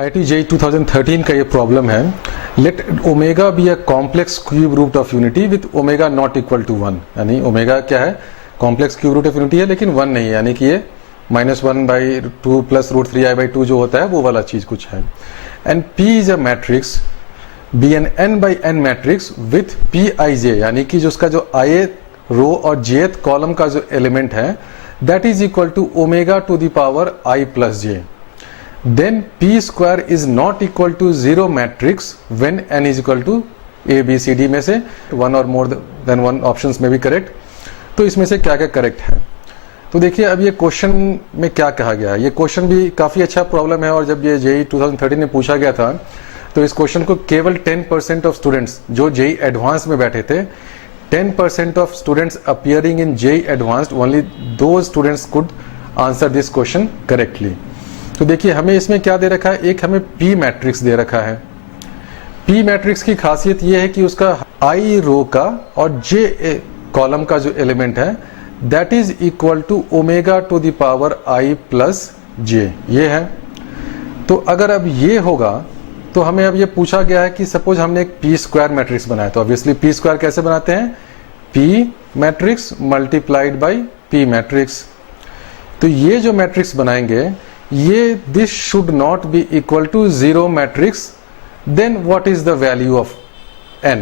IIT JEE 2013 का ये problem है। Let omega be a complex cube root of unity with omega not equal to 1। यानी omega क्या है, complex cube root of unity है लेकिन 1 नहीं है, यानी कि ये -1/2 प्लस √3i/2 जो होता है वो वाला चीज कुछ है। And P is a matrix be an n/n matrix with Pij, यानी कि जो उसका जो i रो और jth कॉलम का जो एलिमेंट है that is equal to omega to the power i plus j। then P square is not equal to 0 matrix when n is equal to A, B, C, D में से one or more than one options में भी correct. तो इसमें से क्या क्या correct है, तो देखिए अब ये क्वेश्चन में क्या कहा गया है। ये क्वेश्चन भी काफ़ी अच्छा प्रॉब्लम है और जब ये JEE 2013 में पूछा गया था तो इस क्वेश्चन को केवल 10% ऑफ स्टूडेंट्स जो JEE एडवांस में बैठे थे, 10% of students appearing in JEE advanced, only दो students could answer this question correctly. तो देखिए हमें इसमें क्या दे रखा है, एक हमें P मैट्रिक्स दे रखा है। P मैट्रिक्स की खासियत यह है कि उसका I रो का और J कॉलम का जो एलिमेंट है that is equal to omega to the power I plus J, ये है। तो अगर अब ये होगा तो हमें अब ये पूछा गया है कि सपोज हमने एक P स्क्वायर मैट्रिक्स बनाया, तो ऑब्वियसली P स्क्वायर कैसे बनाते हैं, P matrix multiplied by P matrix. तो ये जो मैट्रिक्स बनाएंगे ये this should not be equal to 0 matrix, then what is the value of n।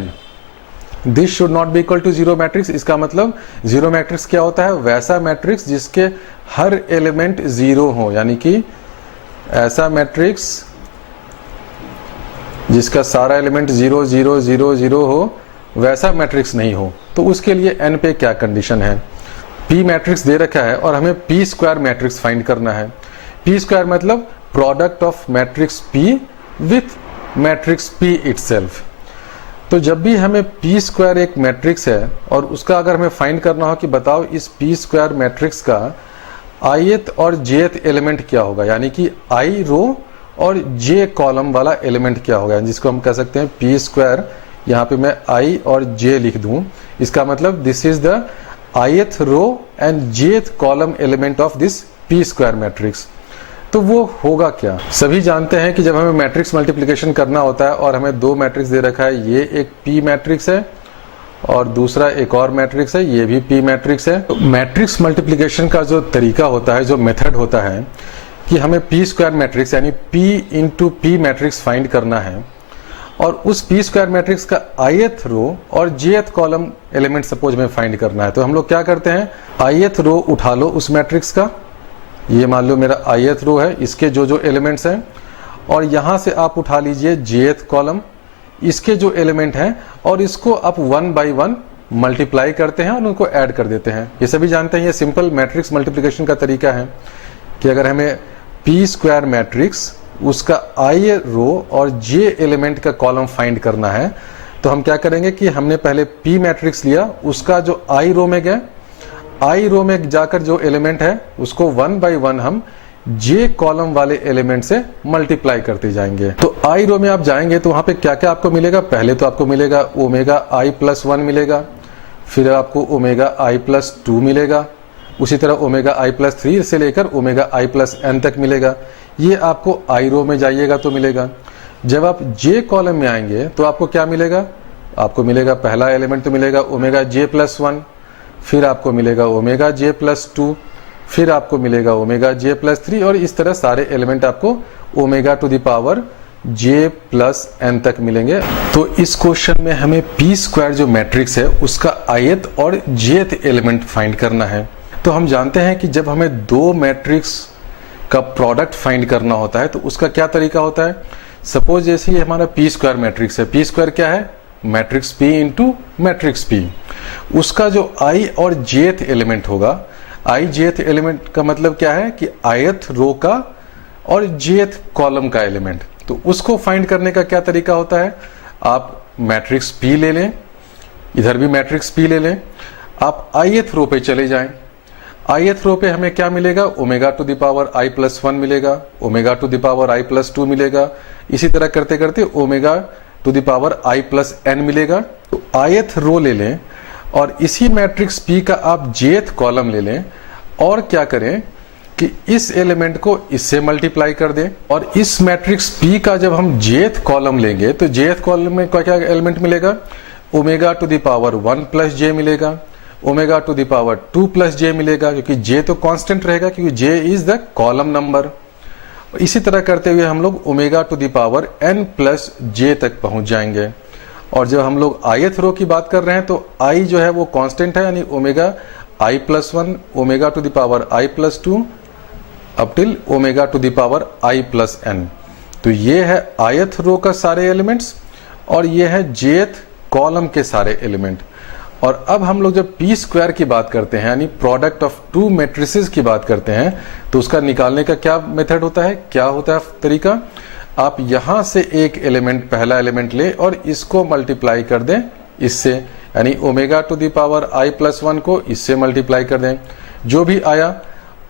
This should not be equal to 0 matrix, इसका मतलब 0 मैट्रिक्स क्या होता है, वैसा मैट्रिक्स जिसके हर एलिमेंट 0 हो, यानी कि ऐसा मैट्रिक्स जिसका सारा एलिमेंट 0 0 0 0 हो, वैसा मैट्रिक्स नहीं हो। तो उसके लिए n पे क्या कंडीशन है, P मैट्रिक्स दे रखा है और हमें P स्क्वायर मैट्रिक्स फाइंड करना है। P स्क्वायर मतलब product of matrix P with matrix P itself. तो जब भी हमें P स्क्वायर एक मैट्रिक्स है और उसका अगर हमें फाइंड करना हो कि बताओ इस P स्क्वायर मैट्रिक्स का ith और jth एलिमेंट क्या होगा, यानी कि I रो और J कॉलम वाला एलिमेंट क्या होगा, जिसको हम कह सकते हैं P स्क्वायर। यहाँ पे मैं I और J लिख दूं, इसका मतलब this is the ith row and jth column element of this P square matrix. तो वो होगा क्या, सभी जानते हैं कि जब हमें मैट्रिक्स मल्टीप्लिकेशन करना होता है और हमें दो मैट्रिक्स दे रखा है, ये एक P मैट्रिक्स है और दूसरा एक और मैट्रिक्स है, ये भी P मैट्रिक्स है। तो मैट्रिक्स मल्टीप्लिकेशन का जो तरीका होता है, जो मेथड होता है कि हमें P स्क्वायर मैट्रिक्स यानी P into P matrix find करना है और उस P स्क्वायर मैट्रिक्स का ith रो और jth कॉलम एलिमेंट सपोज में फाइंड करना है। तो हम लोग क्या करते हैं, ith रो उठा लो उस मैट्रिक्स का, ये मान लो मेरा ith रो है, इसके जो जो एलिमेंट्स हैं, और यहाँ से आप उठा लीजिए jth कॉलम, इसके जो एलिमेंट हैं, और इसको आप 1 बाई 1 मल्टीप्लाई करते हैं और उनको ऐड कर देते हैं। ये सभी जानते हैं, ये सिंपल मैट्रिक्स मल्टीप्लिकेशन का तरीका है कि अगर हमें P स्क्वायर मैट्रिक्स उसका I रो और J एलिमेंट का कॉलम फाइंड करना है तो हम क्या करेंगे कि हमने पहले P मैट्रिक्स लिया, उसका जो I रो में गए, I रो में जाकर जो एलिमेंट है उसको 1 बाई 1 हम J कॉलम वाले एलिमेंट से मल्टीप्लाई करते जाएंगे। तो I रो में आप जाएंगे तो वहां पे क्या क्या आपको मिलेगा, पहले तो आपको मिलेगा ओमेगा I प्लस 1 मिलेगा, फिर आपको ओमेगा I प्लस 2 मिलेगा, उसी तरह ओमेगा I प्लस 3 से लेकर ओमेगा I प्लस n तक मिलेगा। ये आपको I रो में जाइएगा तो मिलेगा। जब आप J कॉलम में आएंगे तो आपको क्या मिलेगा, आपको मिलेगा पहला एलिमेंट तो मिलेगा ओमेगा J प्लस 1, फिर आपको मिलेगा ओमेगा J प्लस 2, फिर आपको मिलेगा ओमेगा J प्लस 3, और इस तरह सारे एलिमेंट आपको omega to the power J plus n तक मिलेंगे। तो इस क्वेश्चन में हमें P स्क्वायर जो मैट्रिक्स है उसका ith और jth एलिमेंट फाइंड करना है। तो हम जानते हैं कि जब हमें दो मैट्रिक्स का प्रोडक्ट फाइंड करना होता है तो उसका क्या तरीका होता है। सपोज जैसे ये हमारा P स्क्वायर मैट्रिक्स है, P स्क्वायर क्या है, matrix P into matrix P, उसका जो I और jth एलिमेंट होगा, I jth एलिमेंट का मतलब क्या है कि ith रो का और jth कॉलम का एलिमेंट। तो उसको फाइंड करने का क्या तरीका होता है, आप मैट्रिक्स P ले लें, इधर भी मैट्रिक्स P ले लें, आप ith रो पे चले जाएं, ith रो पे हमें क्या मिलेगा, omega to the power I plus 1 मिलेगा, omega to the power I plus 2 मिलेगा, इसी तरह करते करते omega to the power I plus n मिलेगा। तो ith रो ले लें और इसी मैट्रिक्स P का आप jth कॉलम ले लें और क्या करें कि इस एलिमेंट को इससे मल्टीप्लाई कर दें, और इस मैट्रिक्स P का जब हम jth कॉलम लेंगे तो jth कॉलम में क्या एलिमेंट मिलेगा, omega to the power 1 plus j मिलेगा, omega to the power 2 plus j मिलेगा, क्योंकि j तो कांस्टेंट रहेगा क्योंकि j is the column number. इसी तरह करते हुए हम लोग omega to the power n plus j तक पहुंच जाएंगे। और जब हम लोग ith रो की बात कर रहे हैं तो i जो है वो कांस्टेंट है, यानी omega i plus 1, omega to the power i plus 2 up till omega to the power i plus n। तो ये है ith रो का सारे एलिमेंट्स और ये है jth कॉलम के सारे एलिमेंट। और अब हम लोग जब पी स्क्वायर की बात करते हैं, यानी प्रोडक्ट ऑफ टू मैट्रिसेस की बात करते हैं, तो उसका निकालने का क्या मेथड होता है, क्या होता है तरीका, आप यहां से एक एलिमेंट, पहला एलिमेंट ले और इसको मल्टीप्लाई कर दें इससे, यानी omega to the power i plus 1 को इससे मल्टीप्लाई कर दें, जो भी आया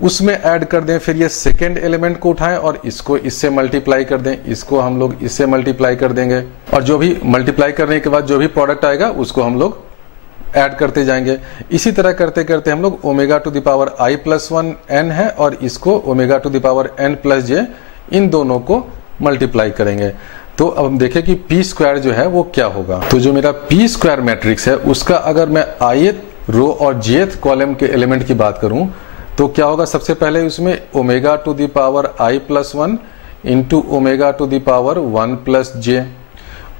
उसमें ऐड कर दें, फिर ये सेकेंड एलिमेंट को उठाएं और इसको इससे मल्टीप्लाई कर दें, इसको हम लोग इससे मल्टीप्लाई कर देंगे, और जो भी मल्टीप्लाई करने के बाद जो भी प्रोडक्ट आएगा उसको हम लोग ऐड करते जाएंगे। इसी तरह करते करते हम लोग omega to the power i plus 1 n है और इसको omega to the power n plus j, इन दोनों को मल्टीप्लाई करेंगे। तो अब हम देखें कि पी स्क्वायर जो है वो क्या होगा। तो जो मेरा पी स्क्वायर मैट्रिक्स है उसका अगर मैं ith रो और jth कॉलम के एलिमेंट की बात करूं तो क्या होगा, सबसे पहले उसमें omega to the power i plus 1 into omega to the power 1 plus j,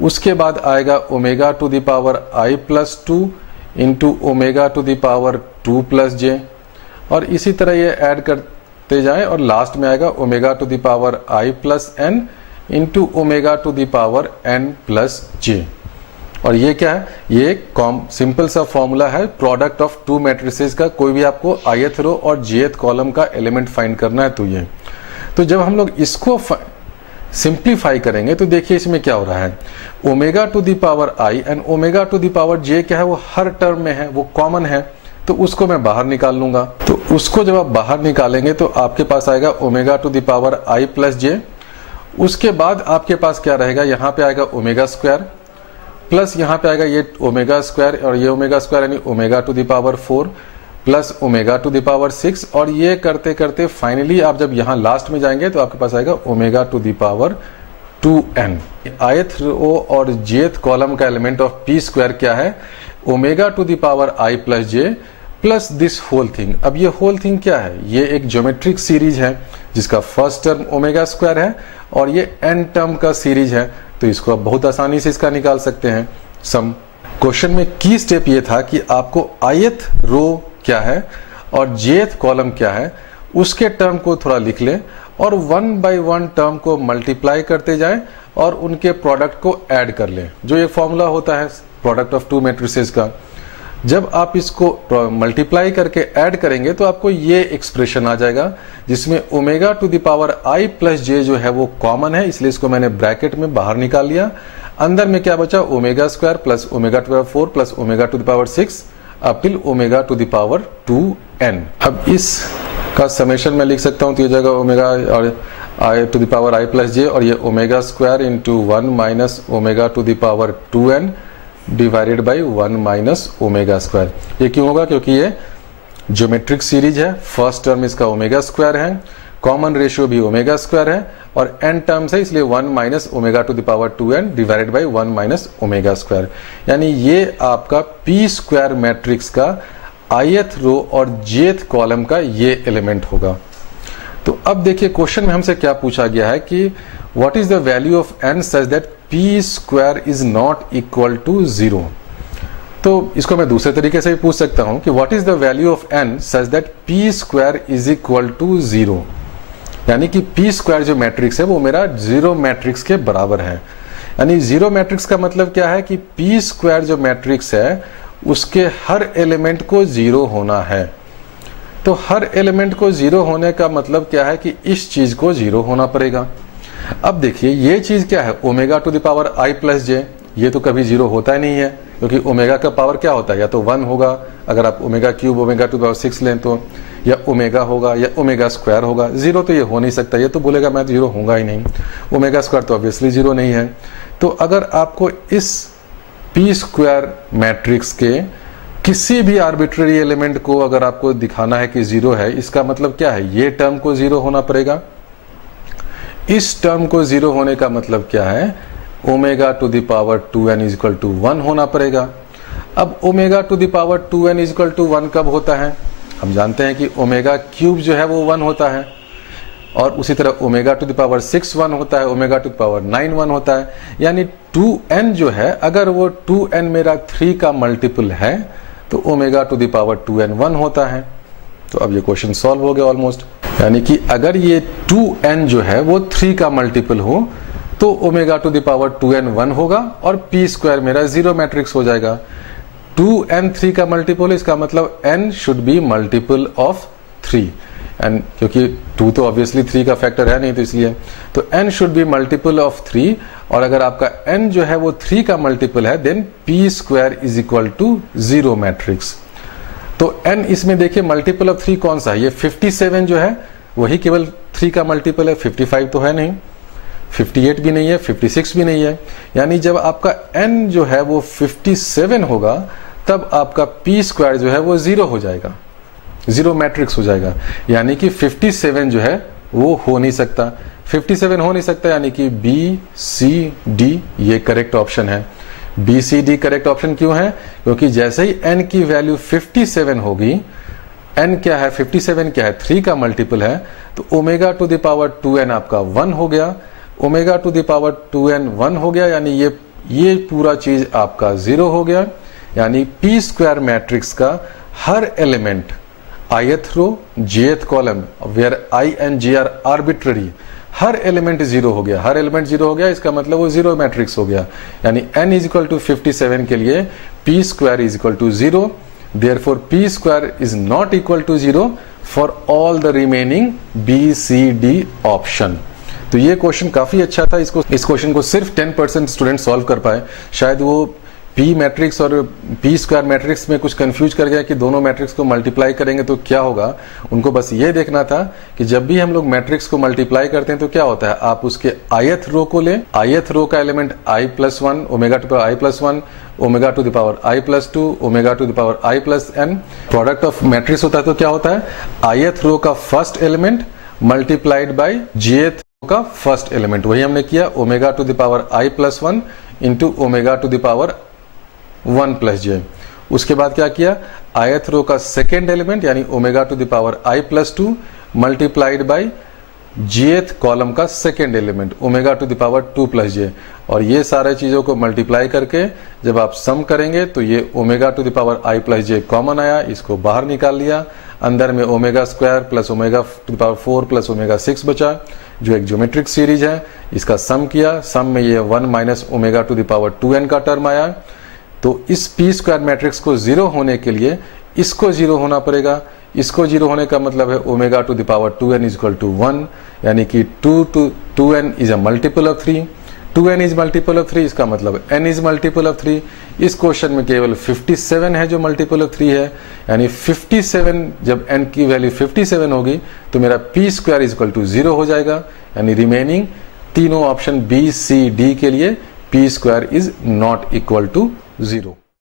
उसके बाद आएगा omega to the power i plus 2 into omega to the power 2 plus j, और इसी तरह ये ऐड करते जाएं और लास्ट में आएगा omega to the power i plus n into omega to the power n plus j। और ये क्या है, ये सिंपल सा फॉर्मूला है प्रोडक्ट ऑफ टू मैट्रिसेस का। कोई भी आपको ith रो और jth कॉलम का एलिमेंट फाइंड करना है तो ये, तो जब हम लोग इसको सिंप्लीफाई करेंगे तो देखिए इसमें क्या हो रहा है, omega to the power i and omega to the power j क्या है, वो हर टर्म में है, वो कॉमन है, तो उसको मैं बाहर निकाल लूंगा। तो उसको जब आप बाहर निकालेंगे तो आपके पास आएगा omega to the power i plus j, उसके बाद आपके पास क्या रहेगा, यहाँ पे आएगा ओमेगा स्क्वायर प्लस यहाँ पे आएगा ये ओमेगा स्क्वायर और ये ओमेगा स्क्वायर, यानी omega to the power 4 plus omega to the power 6, और ये करते करते फाइनली आप जब यहाँ लास्ट में जाएंगे तो आपके पास आएगा omega to the power 2n। ith row और jth कॉलम का एलिमेंट ऑफ पी स्क्वायर क्या है, omega to the power i plus j plus this whole thing. अब ये होल थिंग क्या है, ये एक ज्योमेट्रिक सीरीज है जिसका फर्स्ट टर्म ओमेगा स्क्वायर है और ये n टर्म का सीरीज है, तो इसको आप बहुत आसानी से इसका निकाल सकते हैं सम। क्वेश्चन में की स्टेप ये था कि आपको ith रो क्या है और jth कॉलम क्या है उसके टर्म को थोड़ा लिख लें और 1 बाय 1 टर्म को मल्टीप्लाई करते जाएं और उनके प्रोडक्ट को ऐड कर लें, जो ये फॉर्मूला होता है प्रोडक्ट ऑफ टू मैट्रिसेस का। जब आप इसको मल्टीप्लाई करके ऐड करेंगे तो आपको ये एक्सप्रेशन आ जाएगा जिसमें omega to the power i plus j जो है वो कॉमन है, इसलिए इसको मैंने ब्रैकेट में बाहर निकाल लिया। अंदर में क्या बचा, omega square plus omega to the power 4 plus omega to the power 6 up till omega to the power 2n। अब इस का समेशन में लिख सकता हूँ, तो ये जगह ओमेगा और i to the power i plus j और ये omega square into 1 minus omega to the power 2n divided by 1 minus omega square. ये क्यों होगा, क्योंकि ये ज्योमेट्रिक सीरीज है, फर्स्ट टर्म इसका ओमेगा स्क्वायर है, कॉमन रेशियो भी ओमेगा स्क्वायर है और n टर्म्स है, इसलिए 1 minus omega to the power 2n divided by 1 minus omega square. यानी ये आपका पी स्क्वायर मैट्रिक्स का ith रो और jth कॉलम का ये एलिमेंट होगा। तो अब देखिए क्वेश्चन में हमसे क्या पूछा गया है कि what is the value of n such that P square is not equal to 0। तो इसको मैं दूसरे तरीके से भी पूछ सकता हूं कि what is the value of n such that P square is equal to 0, यानी कि पी स्क्वायर जो मैट्रिक्स है वो मेरा जीरो मैट्रिक्स के बराबर है। यानी जीरो मैट्रिक्स का मतलब क्या है कि पी स्क्वायर जो मैट्रिक्स है उसके हर एलिमेंट को जीरो होना है। तो हर एलिमेंट को जीरो होने का मतलब क्या है कि इस चीज को जीरो होना पड़ेगा। अब देखिए ये चीज क्या है, omega to the power i plus j, ये तो कभी जीरो होता ही नहीं है क्योंकि ओमेगा का पावर क्या होता है, या तो 1 होगा अगर आप omega cube omega to the power 6 लें तो, या ओमेगा होगा या ओमेगा स्क्वायर होगा। जीरो तो ये हो नहीं सकता, ये तो बोलेगा मैं तो जीरो होगा ही नहीं, ओमेगा स्क्वायर तो ऑब्वियसली जीरो नहीं है। तो अगर आपको इस पी स्क्वायर मैट्रिक्स के किसी भी आर्बिट्ररी एलिमेंट को अगर आपको दिखाना है कि जीरो है, इसका मतलब क्या है, ये टर्म को जीरो होना पड़ेगा। इस टर्म को जीरो होने का मतलब क्या है, omega to the power 2n is equal to 1 होना पड़ेगा। अब omega to the power 2n is equal to 1 कब होता है, हम जानते हैं कि ओमेगा क्यूब जो है वो 1 होता है, और उसी तरह ओमेगा टू द पावर 6 1 होता है, ओमेगा टू द पावर 9 1 होता है। यानी 2n जो है, अगर वो 2n मेरा 3 का मल्टीपल है तो omega to the power 2n 1 होता है। तो अब ये क्वेश्चन सॉल्व हो गया ऑलमोस्ट। यानी कि अगर ये 2n जो है वो 3 का मल्टीपल हो तो omega to the power 2n 1 होगा और p स्क्वायर मेरा जीरो मैट्रिक्स हो जाएगा। 2n 3 का मल्टीपल, इसका मतलब n should be multiple of 3, and क्योंकि 2 तो ऑब्वियसली 3 का फैक्टर है नहीं, तो इसलिए तो n should be multiple of 3, और अगर आपका n जो है वो 3 का मल्टीपल है then p square is equal to zero matrix. तो n इसमें देखिए मल्टीपल ऑफ 3 कौन सा है, ये 57 जो है वही केवल 3 का मल्टीपल है, 55 तो है नहीं, 58 भी नहीं है, 56 भी नहीं है। यानी जब आपका n जो है वो 57 होगा तब आपका p स्क्वायर जो है वो जीरो हो जाएगा, जीरो मैट्रिक्स हो जाएगा। यानी कि 57 जो है वो हो नहीं सकता, 57 हो नहीं सकता, यानी कि B C D ये करेक्ट ऑप्शन है। B C D correct option क्यों है, क्योंकि जैसे ही n की वैल्यू 57 होगी, n क्या है, 57 क्या है, 3 का मल्टीपल है, तो omega to the power 2n आपका 1 हो गया, omega to the power 2n 1 हो गया, यानी ये पूरा चीज आपका जीरो हो गया। यानी p स्क्वायर मैट्रिक्स का हर element ith row jth column where I and j are arbitrary, हर एलिमेंट जीरो हो गया, हर एलिमेंट जीरो हो गया, इसका मतलब वो जीरो मैट्रिक्स हो गया। यानी n इज इक्वल टू 57 के लिए p square is equal to zero, therefore p square is not equal to zero for all the remaining B C D option. तो ये क्वेश्चन काफी अच्छा था, इस क्वेश्चन को सिर्फ 10% स्टूडेंट सॉल्व कर पाए। शायद वो p मैट्रिक्स और p स्क्वायर मैट्रिक्स में कुछ कंफ्यूज कर गया कि दोनों मैट्रिक्स को मल्टीप्लाई करेंगे तो क्या होगा। उनको बस ये देखना था कि जब भी हम लोग मैट्रिक्स को मल्टीप्लाई करते हैं तो क्या होता है, आप उसके ith रो को ले, ith रो का element i+1, omega to power i+1, omega to the power i+2, omega to the power i+n, product of matrix होता है। तो क्या होता है, ith रो का first element multiplied by jth row का फर्स्ट एलिमेंट, वही हमने किया, omega to the power i+1 into omega to the power 1 plus j। उसके बाद क्या किया, ith रो का सेकेंड एलिमेंट यानी omega to the power i+2 multiplied by jth column का second element omega to the power 2 plus j। और ये सारे चीजों को मल्टीप्लाई करके जब आप सम करेंगे तो ये omega to the power i plus j common आया, इसको बाहर निकाल लिया, अंदर में omega square plus omega to the power 4 plus omega 6 बचा, जो एक ज्योमेट्रिक सीरीज है। इसका सम किया, सम में ये 1 minus omega to the power 2n का टर्म आया। तो इस p स्क्वायर मैट्रिक्स को जीरो होने के लिए इसको जीरो होना पड़ेगा, इसको जीरो होने का मतलब है omega to the power 2n is equal to 1, यानी कि 2n is a multiple of 3, 2n is multiple of 3, इसका मतलब n इज मल्टीपल ऑफ 3। इस क्वेश्चन में केवल 57 है जो मल्टीपल ऑफ 3 है, यानी 57 जब n की वैल्यू 57 होगी तो मेरा p square is equal to 0 हो जाएगा। यानी रिमेनिंग तीनों ऑप्शन B C D के लिए p square is not equal to 0।